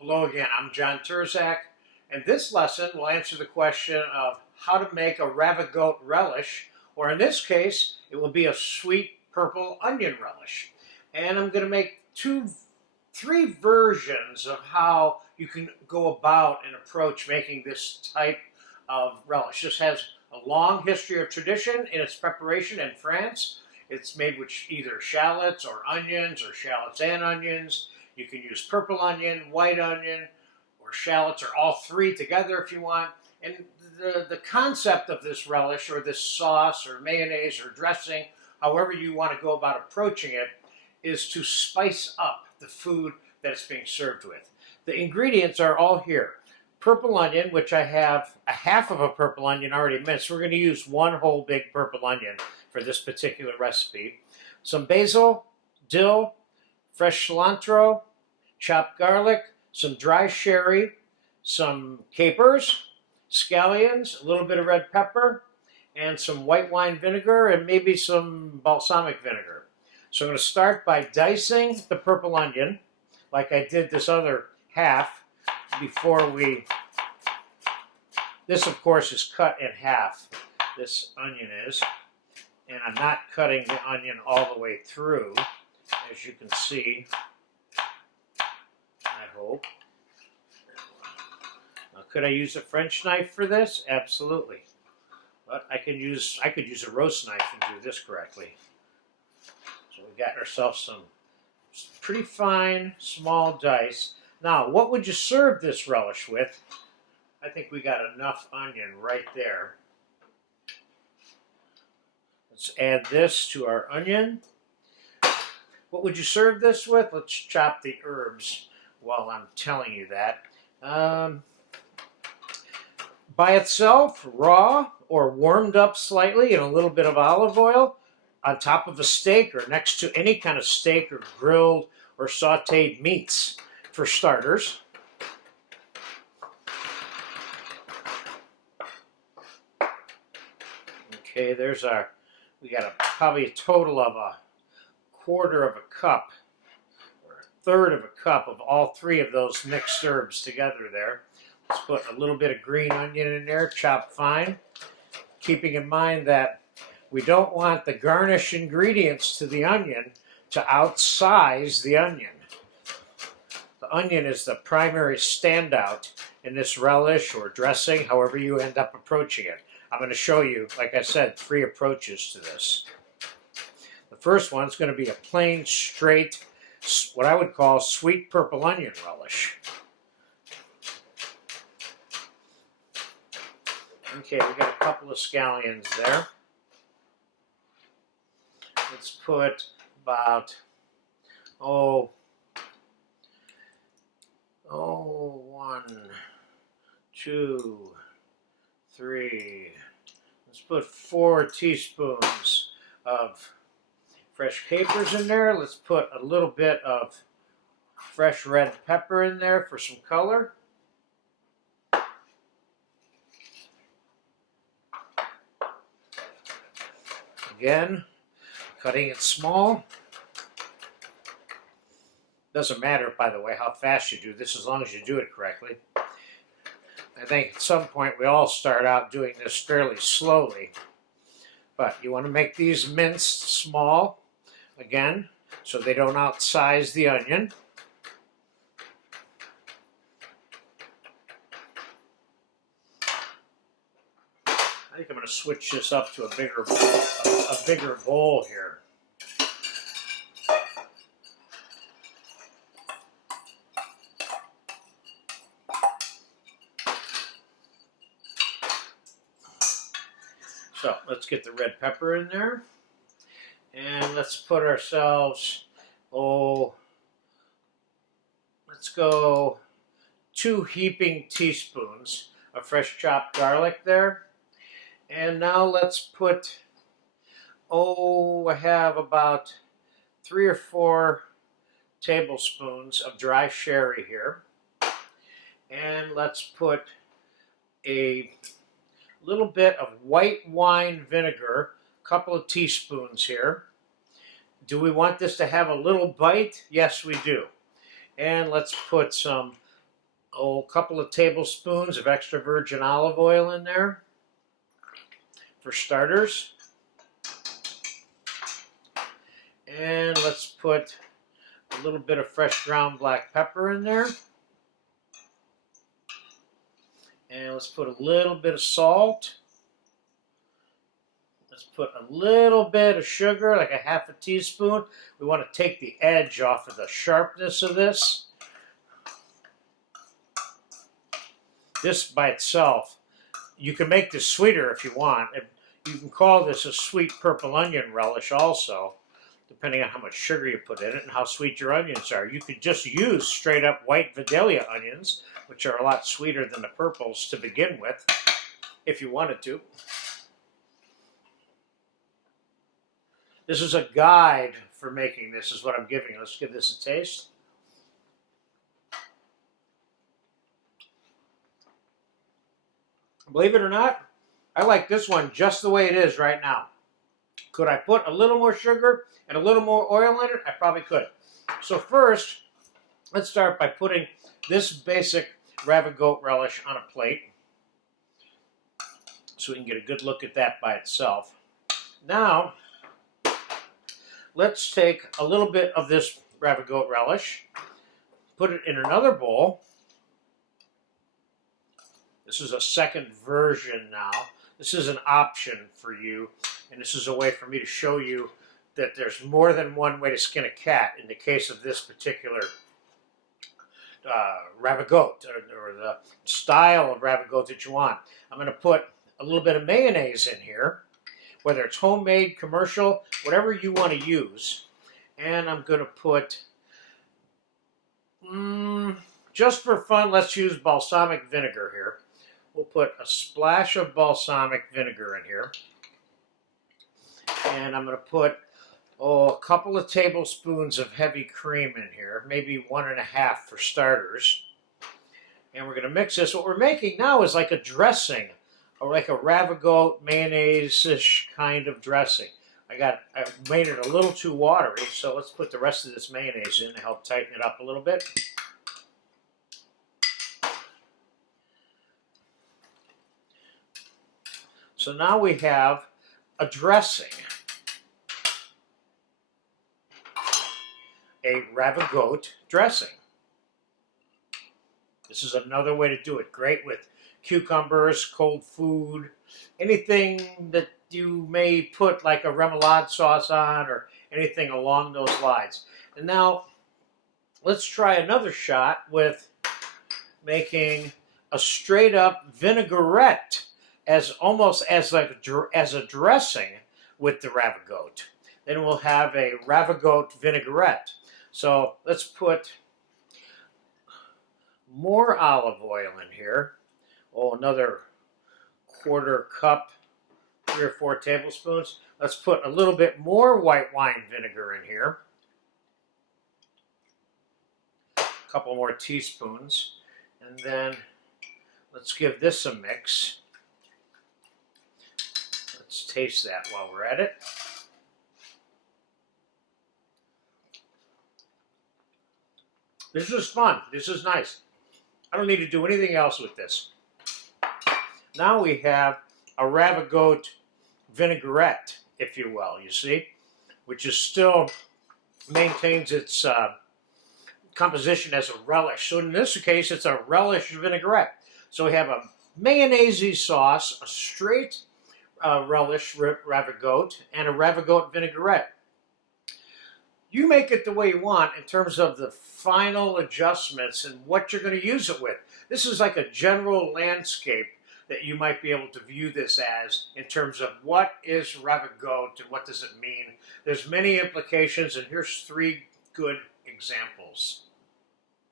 Hello again, I'm John Turzak, and this lesson will answer the question of how to make a Ravigote relish, or in this case, it will be a sweet purple onion relish. And I'm going to make three versions of how you can go about and approach making this type of relish. This has a long history of tradition in its preparation in France. It's made with either shallots or onions, or shallots and onions. You can use purple onion, white onion, or shallots, or all three together if you want. And the concept of this relish, or this sauce, or mayonnaise, or dressing, however you want to go about approaching it, is to spice up the food that it's being served with. The ingredients are all here. Purple onion, which I have a half of a purple onion already minced. We're going to use one whole big purple onion for this particular recipe. Some basil, dill, fresh cilantro, chopped garlic, some dry sherry, some capers, scallions, a little bit of red pepper, and some white wine vinegar, and maybe some balsamic vinegar. So I'm going to start by dicing the purple onion, like I did this other half before we... This, of course, is cut in half. This onion is. And I'm not cutting the onion all the way through, as you can see. I hope. Now, could I use a French knife for this? Absolutely. But I could use a roast knife and do this correctly. So we got ourselves some pretty fine, small dice. Now, what would you serve this relish with? I think we got enough onion right there. Let's add this to our onion. What would you serve this with? Let's chop the herbs while I'm telling you that. By itself, raw or warmed up slightly in a little bit of olive oil on top of a steak or next to any kind of steak or grilled or sautéed meats for starters. Okay, there's our, we got probably a total of a quarter of a cup or a third of a cup of all three of those mixed herbs together there. Let's put a little bit of green onion in there, chopped fine, keeping in mind that we don't want the garnish ingredients to the onion to outsize the onion. The onion is the primary standout in this relish or dressing, however you end up approaching it. I'm going to show you, like I said, three approaches to this. The first one is going to be a plain, straight, what I would call sweet purple onion relish. Okay, we got a couple of scallions there. Let's put about, one, two, three. Let's put 4 teaspoons of fresh capers in there. Let's put a little bit of fresh red pepper in there for some color. Again, cutting it small. Doesn't matter, by the way, how fast you do this, as long as you do it correctly. I think at some point we all start out doing this fairly slowly. But you want to make these minced small, again, so they don't outsize the onion. I think I'm going to switch this up to a bigger bowl here. So let's get the red pepper in there. And let's put ourselves, let's go 2 heaping teaspoons of fresh chopped garlic there. And now let's put, I have about 3 or 4 tablespoons of dry sherry here. And let's put a little bit of white wine vinegar, a couple of teaspoons here. Do we want this to have a little bite? Yes, we do. And let's put some a couple of tablespoons of extra virgin olive oil in there for starters. And let's put a little bit of fresh ground black pepper in there. And let's put a little bit of salt. Let's put a little bit of sugar, like a half a teaspoon. We want to take the edge off of the sharpness of this. This by itself, you can make this sweeter if you want. You can call this a sweet purple onion relish also, depending on how much sugar you put in it and how sweet your onions are. You could just use straight up white Vidalia onions, which are a lot sweeter than the purples to begin with, if you wanted to. This is a guide for making this, is what I'm giving you. Let's give this a taste. Believe it or not, I like this one just the way it is right now. Could I put a little more sugar and a little more oil in it? I probably could. So first, let's start by putting this basic Ravigote relish on a plate so we can get a good look at that by itself. Now, let's take a little bit of this Ravigote relish, put it in another bowl. This is a second version now. This is an option for you, and this is a way for me to show you that there's more than one way to skin a cat in the case of this particular Ravigote, or the style of Ravigote that you want. I'm going to put a little bit of mayonnaise in here, whether it's homemade, commercial, whatever you want to use. And I'm going to put, just for fun, let's use balsamic vinegar here. We'll put a splash of balsamic vinegar in here. And I'm going to put, a couple of tablespoons of heavy cream in here, maybe 1.5 for starters. And we're going to mix this. What we're making now is like a dressing, or like a Ravigote mayonnaise-ish kind of dressing. I made it a little too watery, so let's put the rest of this mayonnaise in to help tighten it up a little bit. So now we have a dressing, a Ravigote dressing. This is another way to do it. Great with cucumbers, cold food, anything that you may put like a remoulade sauce on or anything along those lines. And now let's try another shot with making a straight up vinaigrette almost as a dressing with the Ravigote. Then we'll have a Ravigote vinaigrette. So let's put more olive oil in here. Another 1/4 cup, 3 or 4 tablespoons. Let's put a little bit more white wine vinegar in here. A couple more teaspoons. And then let's give this a mix. Let's taste that while we're at it. This is fun. This is nice. I don't need to do anything else with this. Now we have a Ravigote vinaigrette, if you will, you see, which is still maintains its composition as a relish. So in this case, it's a relish vinaigrette. So we have a mayonnaise sauce, a straight relish Ravigote, and a Ravigote vinaigrette. You make it the way you want in terms of the final adjustments and what you're going to use it with. This is like a general landscape that you might be able to view this as in terms of what is Ravigote and what does it mean. There's many implications, and here's 3 good examples.